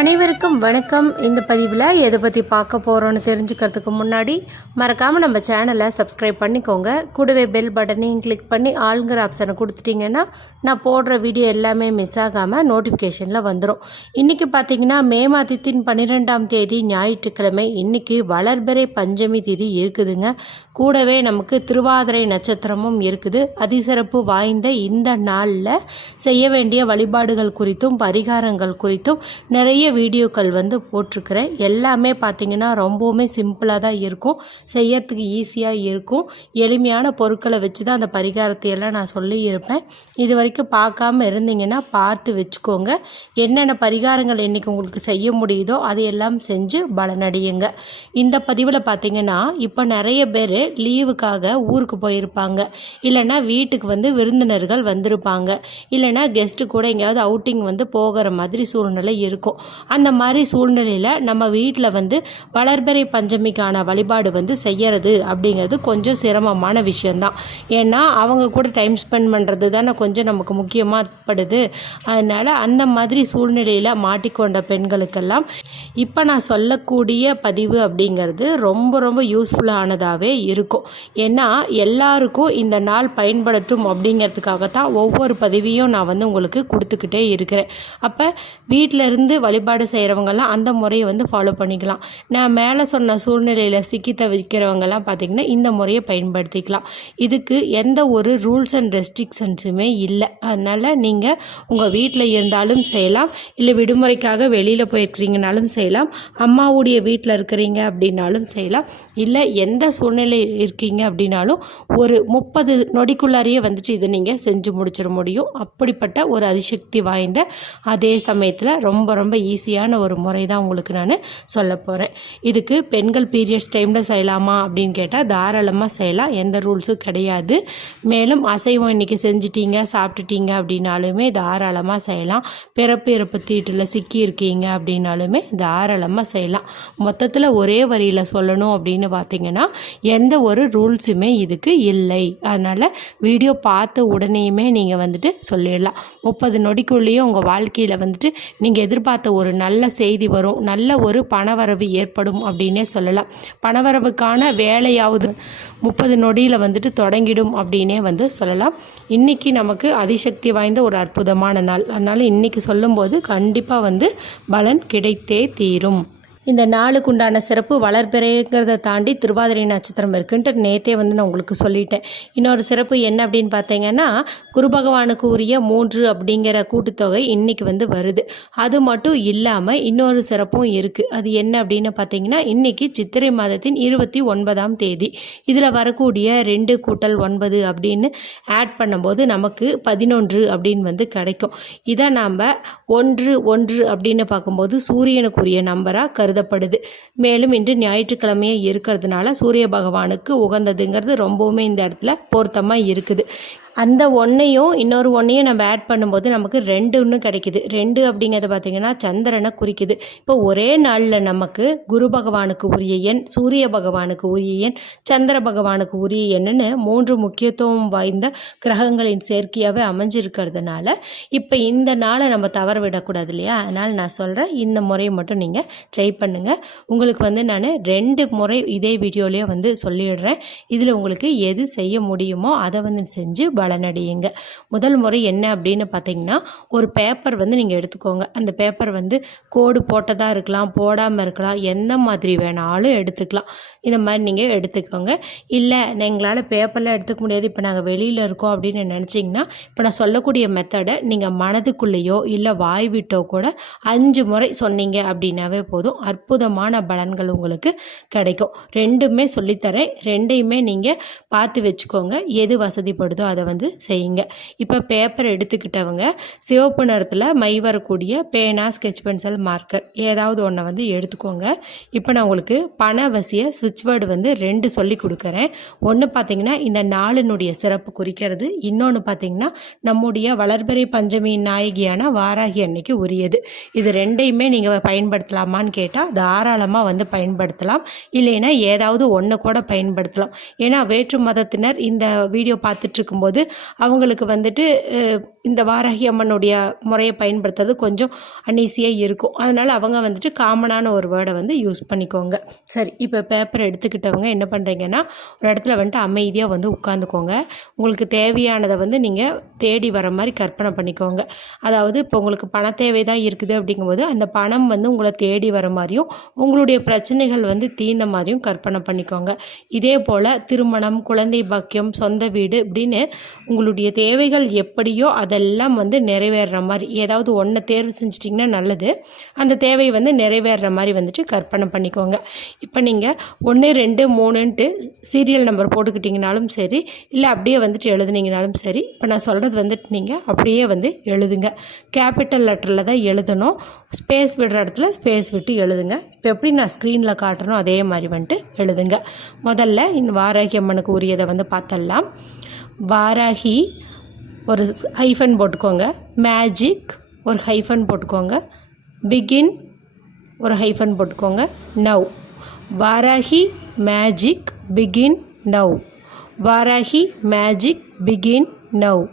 அனைவருக்கும் வணக்கம். இந்த பதிவில் எதை பற்றி பார்க்க போகிறோன்னு தெரிஞ்சுக்கிறதுக்கு முன்னாடி மறக்காமல் நம்ம சேனலை சப்ஸ்கிரைப் பண்ணிக்கோங்க. கூடவே பெல் பட்டனையும் கிளிக் பண்ணி ஆளுங்கிற ஆப்ஷனை கொடுத்துட்டிங்கன்னா நான் போடுற வீடியோ எல்லாமே மிஸ் ஆகாமல் நோட்டிஃபிகேஷனில் வந்துடும் இன்றைக்கி பார்த்தீங்கன்னா மே மாதத்தின் பன்னிரெண்டாம் தேதி ஞாயிற்றுக்கிழமை. இன்றைக்கி வளர்பிறை பஞ்சமி தேதி இருக்குதுங்க. கூடவே நமக்கு திருவாதிரை நட்சத்திரமும் இருக்குது. அதிசிறப்பு வாய்ந்த இந்த நாளில் செய்ய வேண்டிய வழிபாடுகள் குறித்தும் பரிகாரங்கள் குறித்தும் நிறைய வீடியோக்கள் வந்து போட்டிருக்கிறேன். எல்லாமே பார்த்தீங்கன்னா ரொம்பவுமே சிம்பிளாக தான் இருக்கும். செய்யறதுக்கு ஈஸியாக இருக்கும். எளிமையான பொருட்களை வச்சு தான் அந்த பரிகாரத்தை எல்லாம் நான் சொல்லியிருப்பேன். இது வரைக்கும் பார்க்காம இருந்தீங்கன்னா பார்த்து வச்சுக்கோங்க. என்னென்ன பரிகாரங்கள் இன்றைக்கி உங்களுக்கு செய்ய முடியுதோ அதையெல்லாம் செஞ்சு பலனடையுங்க. இந்த பதிவில் பார்த்திங்கன்னா இப்போ நிறைய பேர் லீவுக்காக ஊருக்கு போயிருப்பாங்க. இல்லைன்னா வீட்டுக்கு வந்து விருந்தினர்கள் வந்திருப்பாங்க. இல்லைன்னா கெஸ்ட்டு கூட எங்கேயாவது அவுட்டிங் வந்து போகிற மாதிரி சூழ்நிலை இருக்கும். அந்த மாதிரி சூழ்நிலையில் நம்ம வீட்டில் வந்து வளர்பிறை பஞ்சமிக்கான வழிபாடு வந்து செய்யறது அப்படிங்கிறது கொஞ்சம் சிரமமான விஷயந்தான் ஏன்னா அவங்க கூட டைம் ஸ்பெண்ட் பண்ணுறது தானே கொஞ்சம் நமக்கு முக்கியமாகப்படுது அதனால் அந்த மாதிரி சூழ்நிலையில் மாட்டிக்கொண்ட பெண்களுக்கெல்லாம் இப்போ நான் சொல்லக்கூடிய பதிவு அப்படிங்கிறது ரொம்ப ரொம்ப யூஸ்ஃபுல்லானதாகவே இருக்கும். ஏன்னா எல்லாருக்கும் இந்த நாள் பயன்படுத்தும் அப்படிங்கிறதுக்காக தான் ஒவ்வொரு பதிவையும் நான் வந்து உங்களுக்கு கொடுத்துக்கிட்டே இருக்கிறேன். அப்போ வீட்டில் இருந்து வழிபாடு செய்கிறவங்கெல்லாம் அந்த முறையை வந்து ஃபாலோ பண்ணிக்கலாம். நான் மேலே சொன்ன சூழ்நிலையில் சிக்கி தவிக்கிறவங்கெல்லாம் பார்த்திங்கன்னா இந்த முறையை பயன்படுத்திக்கலாம். இதுக்கு எந்த ஒரு ரூல்ஸ் அண்ட் ரெஸ்ட்ரிக்ஷன்ஸுமே இல்லை. அதனால் நீங்கள் உங்கள் வீட்டில் இருந்தாலும் செய்யலாம். இல்லை விடுமுறைக்காக வெளியில் போயிருக்கிறீங்கனாலும் செய்யலாம். அம்மாவுடைய வீட்டில் இருக்கிறீங்க அப்படின்னாலும் செய்யலாம். இல்லை எந்த சூழ்நிலை இருக்கீங்க அப்படின்னாலும் ஒரு முப்பது நொடிக்குள்ளாரையே வந்துட்டு இதை நீங்கள் செஞ்சு முடிச்சிட முடியும். அப்படிப்பட்ட ஒரு அதிசக்தி வாய்ந்த அதே சமயத்தில் ரொம்ப ரொம்ப ஈஸியான ஒரு முறை தான் உங்களுக்கு நான் சொல்ல போகிறேன் இதுக்கு பெண்கள் பீரியட்ஸ் டைமில் செய்யலாமா அப்படின்னு கேட்டால் தாராளமாக செய்யலாம். எந்த ரூல்ஸும் கிடையாது. மேலும் அசைவம் இன்றைக்கி செஞ்சிட்டீங்க சாப்பிட்டுட்டீங்க அப்படின்னாலுமே தாராளமாக செய்யலாம். பிறப்பு இறப்பு தீட்டில் சிக்கி இருக்கீங்க அப்படின்னாலுமே தாராளமாக செய்யலாம். மொத்தத்தில் ஒரே வரியில் சொல்லணும் அப்படின்னு பார்த்தீங்கன்னா எந்த ஒரு ரூல்ஸுமே இதுக்கு இல்லை. அதனால் வீடியோ பார்த்த உடனேயுமே நீங்கள் வந்துட்டு சொல்லிடலாம். முப்பது நொடிக்குள்ளேயே உங்கள் வாழ்க்கையில் வந்துட்டு நீங்கள் எதிர்பார்த்த ஒரு ஒரு நல்ல செய்தி வரும் நல்ல ஒரு பணவரவு ஏற்படும் அப்படின்னே சொல்லலாம். பணவரவுக்கான வேலையாவது முப்பது நொடியில் வந்துட்டு தொடங்கிடும் அப்படின்னே வந்து சொல்லலாம். இன்றைக்கி நமக்கு அதிசக்தி வாய்ந்த ஒரு அற்புதமான நாள். அதனால் இன்றைக்கி சொல்லும்போது கண்டிப்பாக வந்து பலன் கிடைத்தே தீரும். இந்த நாளுக்கு உண்டான சிறப்பு வளர்பிறைங்கிறத தாண்டி திருவாதிரை நட்சத்திரம் இருக்குன்ட்டு நேற்றே வந்து நான் உங்களுக்கு சொல்லிட்டேன். இன்னொரு சிறப்பு என்ன அப்படின்னு பார்த்தீங்கன்னா குரு பகவானுக்கு உரிய மூன்று அப்படிங்கிற கூட்டுத்தொகை இன்றைக்கி வந்து வருது. அது மட்டும் இல்லாமல் இன்னொரு சிறப்பும் இருக்குது அது என்ன அப்படின்னு பார்த்தீங்கன்னா இன்றைக்கி சித்திரை மாதத்தின் இருபத்தி ஒன்பதாம் தேதி. இதில் வரக்கூடிய ரெண்டு கூட்டல் ஒன்பது அப்படின்னு ஆட் பண்ணும்போது நமக்கு பதினொன்று அப்படின்னு வந்து கிடைக்கும். இதை நாம் ஒன்று ஒன்று அப்படின்னு பார்க்கும்போது சூரியனுக்குரிய நம்பராக கருது கருதப்படுது. மேலும் இன்று ஞாயிற்றுக்கிழமையே இருக்கிறதுனால சூரிய பகவானுக்கு உகந்ததுங்கிறது ரொம்பவுமே இந்த இடத்துல பொருத்தமாக இருக்குது. அந்த ஒன்றையும் இன்னொரு ஒன்றையும் நம்ம ஆட் பண்ணும்போது நமக்கு ரெண்டுன்னு கிடைக்குது. ரெண்டு அப்படிங்கிறத பார்த்திங்கன்னா சந்திரனை குறிக்குது. இப்போ ஒரே நாளில் நமக்கு குரு பகவானுக்கு உரிய எண் சூரிய பகவானுக்கு உரிய எண் சந்திர பகவானுக்கு உரிய எண்ணுன்னு மூன்று முக்கியத்துவம் வாய்ந்த கிரகங்களின் சேர்க்கையாகவே அமைஞ்சிருக்கிறதுனால இப்போ இந்த நாளை நம்ம தவற விடக்கூடாது இல்லையா? அதனால் நான் சொல்கிறேன் இந்த முறையை மட்டும் நீங்கள் ட்ரை பண்ணுங்கள் உங்களுக்கு வந்து நான் ரெண்டு முறை இதே வீடியோலேயே வந்து சொல்லிடுறேன். இதில் உங்களுக்கு எது செய்ய முடியுமோ அதை வந்து செஞ்சு பலனடையுங்க முதல் முறை என்ன அப்படின்னு பார்த்தீங்கன்னா ஒரு பேப்பர் வந்து நீங்கள் எடுத்துக்கோங்க. அந்த பேப்பர் வந்து கோடு போட்டதாக இருக்கலாம் போடாமல் இருக்கலாம் எந்த மாதிரி வேணாலும் எடுத்துக்கலாம். இந்த மாதிரி நீங்கள் எடுத்துக்கோங்க. இல்லை எங்களால் பேப்பரில் எடுத்துக்க முடியாது. இப்போ நாங்கள் வெளியில் இருக்கோம் அப்படின்னு நினச்சிங்கன்னா இப்போ நான் சொல்லக்கூடிய மெத்தடை நீங்கள் மனதுக்குள்ளேயோ இல்லை வாய் விட்டோ கூட அஞ்சு முறை சொன்னீங்க அப்படின்னாவே போதும். அற்புதமான பலன்கள் உங்களுக்கு கிடைக்கும். ரெண்டுமே சொல்லித்தரேன். ரெண்டையுமே நீங்கள் பார்த்து வச்சுக்கோங்க. எது வசதிப்படுதோ அதை வந்து வந்து செய்யுங்க. இப்போ பேப்பர் எடுத்துக்கிட்டவங்க சிவப்பு நிறத்தில் மை வரக்கூடிய பேனா ஸ்கெச் பென்சில் மார்க்கர் ஏதாவது ஒன்றை வந்து எடுத்துக்கோங்க. இப்போ நான் உங்களுக்கு பணவசிய சுவிட்ச் வேர்டு வந்து ரெண்டு சொல்லி கொடுக்குறேன். ஒன்று பார்த்தீங்கன்னா இந்த நாளினுடைய சிறப்பு குறிக்கிறது. இன்னொன்று பார்த்தீங்கன்னா நம்முடைய வளர்பெறை பஞ்சமி நாயகியான வாராகி அன்னைக்கு உரியது. இது ரெண்டையுமே நீங்கள் பயன்படுத்தலாமான்னு கேட்டால் தாராளமாக வந்து பயன்படுத்தலாம். இல்லைன்னா ஏதாவது ஒன்று கூட பயன்படுத்தலாம். ஏன்னா வேற்று மதத்தினர் இந்த வீடியோ பார்த்துட்டு இருக்கும்போது அவங்களுக்கு வந்துட்டு இந்த வாராகி அம்மனுடைய முறையை பயன்படுத்துறது கொஞ்சம் அன்னீசியாக இருக்கும். அதனால் அவங்க வந்துட்டு காமனான ஒரு வேர்டை வந்து யூஸ் பண்ணிக்கோங்க. சரி இப்போ பேப்பர் எடுத்துக்கிட்டவங்க என்ன பண்ணுறீங்கன்னா ஒரு இடத்துல வந்துட்டு அமைதியாக வந்து உட்காந்துக்கோங்க உங்களுக்கு தேவையானதை வந்து நீங்கள் தேடி வர மாதிரி கற்பனை பண்ணிக்கோங்க. அதாவது இப்போ உங்களுக்கு பண தேவை தான் இருக்குது அப்படிங்கும்போது அந்த பணம் வந்து உங்களை தேடி வர மாதிரியும் உங்களுடைய பிரச்சனைகள் வந்து தீர்ந்த மாதிரியும் கற்பனை பண்ணிக்கோங்க. இதே போல் திருமணம் குழந்தை பாக்கியம் சொந்த வீடு இப்படின்னு உங்களுடைய தேவைகள் எப்படியோ அதெல்லாம் வந்து நிறைவேறுற மாதிரி ஏதாவது ஒன்றை தேர்வு செஞ்சிட்டிங்கன்னா நல்லது. அந்த தேவை வந்து நிறைவேறுற மாதிரி வந்துட்டு கற்பனை பண்ணிக்கோங்க. இப்போ நீங்கள் ஒன்று ரெண்டு மூணுன்ட்டு சீரியல் நம்பர் போட்டுக்கிட்டிங்கனாலும் சரி இல்லை அப்படியே வந்துட்டு எழுதுனீங்கனாலும் சரி இப்போ நான் சொல்கிறது வந்துட்டு நீங்கள் அப்படியே வந்து எழுதுங்க. கேபிட்டல் லெட்டரில் தான் எழுதணும். ஸ்பேஸ் விடுற இடத்துல ஸ்பேஸ் விட்டு எழுதுங்க. இப்போ எப்படி நான் ஸ்க்ரீனில் காட்டுறனோ அதே மாதிரி வந்துட்டு எழுதுங்க. முதல்ல இந்த வாராகி அம்மனுக்கு உரியதை வந்து பார்த்தலாம் வாராகி ஒரு ஹைஃபன் போட்டுக்கோங்க. மேஜிக் ஒரு ஹைஃபன் போட்டுக்கோங்க. பிகின் ஒரு ஹைஃபன் போட்டுக்கோங்க. Now Varahi magic begin now Varahi magic begin now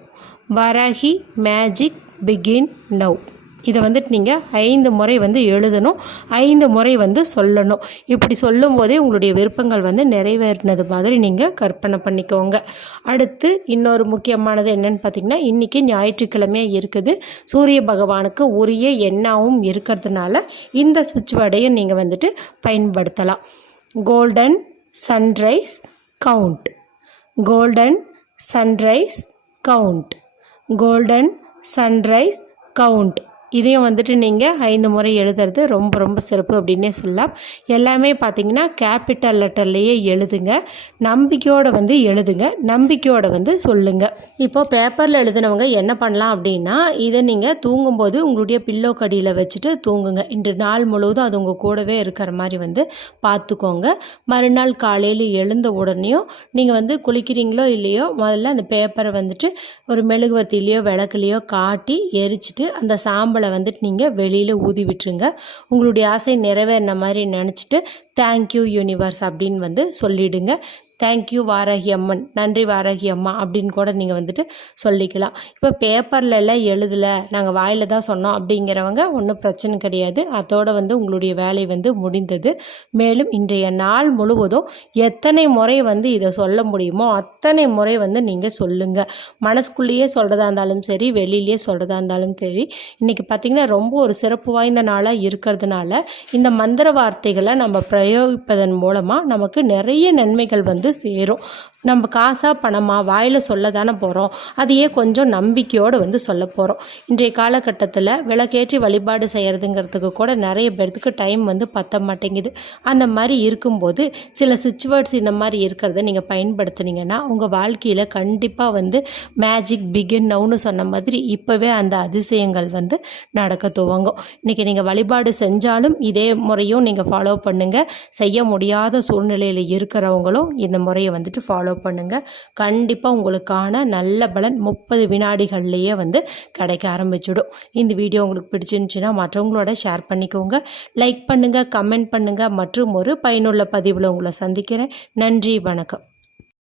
Varahi magic begin now இதை வந்துட்டு நீங்கள் ஐந்து முறை வந்து எழுதணும். ஐந்து முறை வந்து சொல்லணும். இப்படி சொல்லும்போதே உங்களுடைய விருப்பங்கள் வந்து நிறைவேறினது மாதிரி நீங்கள் கற்பனை பண்ணிக்கோங்க. அடுத்து இன்னொரு முக்கியமானது என்னென்னு பார்த்தீங்கன்னா இன்றைக்கி ஞாயிற்றுக்கிழமையாக இருக்குது. சூரிய பகவானுக்கு உரிய எண்ணாவும் இருக்கிறதுனால இந்த சுவிட்ச் வடையை நீங்கள் வந்துட்டு பயன்படுத்தலாம். Golden sunrise count. Golden sunrise count. Golden sunrise count. இதையும் வந்துட்டு நீங்கள் ஐந்து முறை எழுதுறது ரொம்ப ரொம்ப சிறப்பு அப்படின்னே சொல்லலாம். எல்லாமே பார்த்திங்கன்னா கேபிட்டல் லெட்டர்லேயே எழுதுங்க. நம்பிக்கையோடு வந்து எழுதுங்க. நம்பிக்கையோடு வந்து சொல்லுங்கள் இப்போ பேப்பரில் எழுதினவங்க என்ன பண்ணலாம் அப்படின்னா இதை நீங்கள் தூங்கும்போது உங்களுடைய பில்லோ கடியில் வச்சுட்டு தூங்குங்க. இன்று நாள் முழுவதும் அது உங்கள் கூடவே இருக்கிற மாதிரி வந்து பார்த்துக்கோங்க மறுநாள் காலையில் எழுந்த உடனேயும் நீங்கள் வந்து குளிக்கிறீங்களோ இல்லையோ முதல்ல அந்த பேப்பரை வந்துட்டு ஒரு மெழுகுவர்த்திலையோ விளக்குலையோ காட்டி எரிச்சிட்டு அந்த சாம்பல் வந்துட்டு நீங்கள் வெளியில் ஊதி விட்டுருங்க. உங்களுடைய ஆசை நிறைவேறின மாதிரி நினச்சிட்டு தேங்க்யூ யூனிவர்ஸ் அப்படின்னு வந்து சொல்லிடுங்க. Thank you Varahi Amman. நன்றி வாராகி அம்மா அப்படின்னு கூட நீங்கள் வந்துட்டு சொல்லிக்கலாம். இப்போ பேப்பரில் எல்லாம் எழுதலை. நாங்கள் வாயில் தான் சொன்னோம் அப்படிங்கிறவங்க ஒன்றும் பிரச்சனை கிடையாது. அதோடு வந்து உங்களுடைய வேலை வந்து முடிந்தது. மேலும் இன்றைய நாள் முழுவதும் எத்தனை முறை வந்து இதை சொல்ல முடியுமோ அத்தனை முறை வந்து நீங்கள் சொல்லுங்கள் மனசுக்குள்ளேயே சொல்கிறதா இருந்தாலும் சரி வெளியிலேயே சொல்கிறதா இருந்தாலும் சரி. இன்றைக்கி பார்த்திங்கன்னா ரொம்ப ஒரு சிறப்பு வாய்ந்த நாளாக இருக்கிறதுனால இந்த மந்திர வார்த்தைகளை நம்ம பிரயோகிப்பதன் மூலமாக நமக்கு நிறைய நன்மைகள் வந்து சேரும். நம்ம காசாக பணமாக வாயில் சொல்ல தானே போகிறோம் அதையே கொஞ்சம் நம்பிக்கையோடு வந்து சொல்ல போகிறோம் இன்றைய காலகட்டத்தில் விளக்கேற்றி வழிபாடு செய்கிறதுங்கிறதுக்கு கூட நிறைய பேர்த்துக்கு டைம் வந்து பத்த மாட்டேங்குது. அந்த மாதிரி இருக்கும்போது சில சுச்சுவேர்ட்ஸ் இந்த மாதிரி இருக்கிறத நீங்கள் பயன்படுத்துனீங்கன்னா உங்கள் வாழ்க்கையில் கண்டிப்பாக வந்து மேஜிக் பிகின் நவுன்னு சொன்ன மாதிரி இப்போவே அந்த அதிசயங்கள் வந்து நடக்க துவங்கும். இன்றைக்கி நீங்கள் வழிபாடு செஞ்சாலும் இதே முறையும் நீங்கள் ஃபாலோ பண்ணுங்கள் செய்ய முடியாத சூழ்நிலையில் இருக்கிறவங்களும் இந்த முறையை வந்துட்டு ஃபாலோ பண்ணுங்கள் கண்டிப்பாக உங்களுக்கான நல்ல பலன் முப்பது வினாடிகள்லேயே வந்து கிடைக்க ஆரம்பிச்சிடும். இந்த வீடியோ உங்களுக்கு பிடிச்சிருந்துச்சுன்னா மற்றவங்களோட ஷேர் பண்ணிக்கோங்க. லைக் பண்ணுங்கள் கமெண்ட் பண்ணுங்கள் மற்றும் ஒரு பயனுள்ள பதிவில் உங்களை சந்திக்கிறேன். நன்றி வணக்கம்.